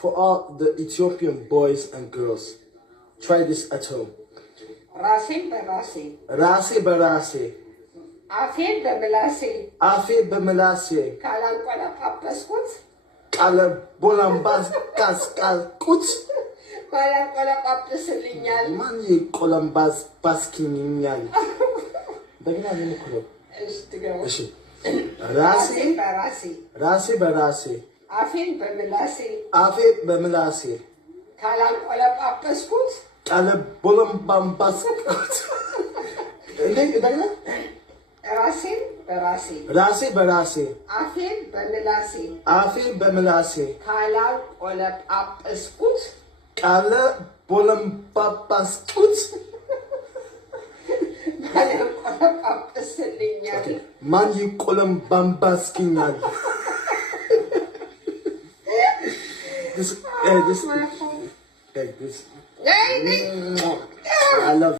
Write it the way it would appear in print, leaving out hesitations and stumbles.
for all the Ethiopian boys and girls. Try this at home. ራሴ በራሴ ራሴ በራሴ አፌን በምላሴ አፌ በምላሴ ካላንቆለጳጰስኩት ቃለ ቦላምባስ ቃስቃልኩት ባላንቆለጳጵስልኛል። ማን ይቆለምባስ ባስኪኛል? ደግና ለምኩለው እሺ ራሴ በራሴ ራሴ በራሴ አፌን በምላሴ አፌ በምላሴ ካላንቆለጳጰስኩት ቃለ ቦላምባስ ደግና ራሴን በራሴ ራሴ በራሴ አፌን በምላሴ አፌ በምላሴ ካላንቆለጳጰስኩት ቃለ ቦላምባስኩት ባላንቆለጳጵስልኛል። ማን ይቆለምባስኪኛል? This I love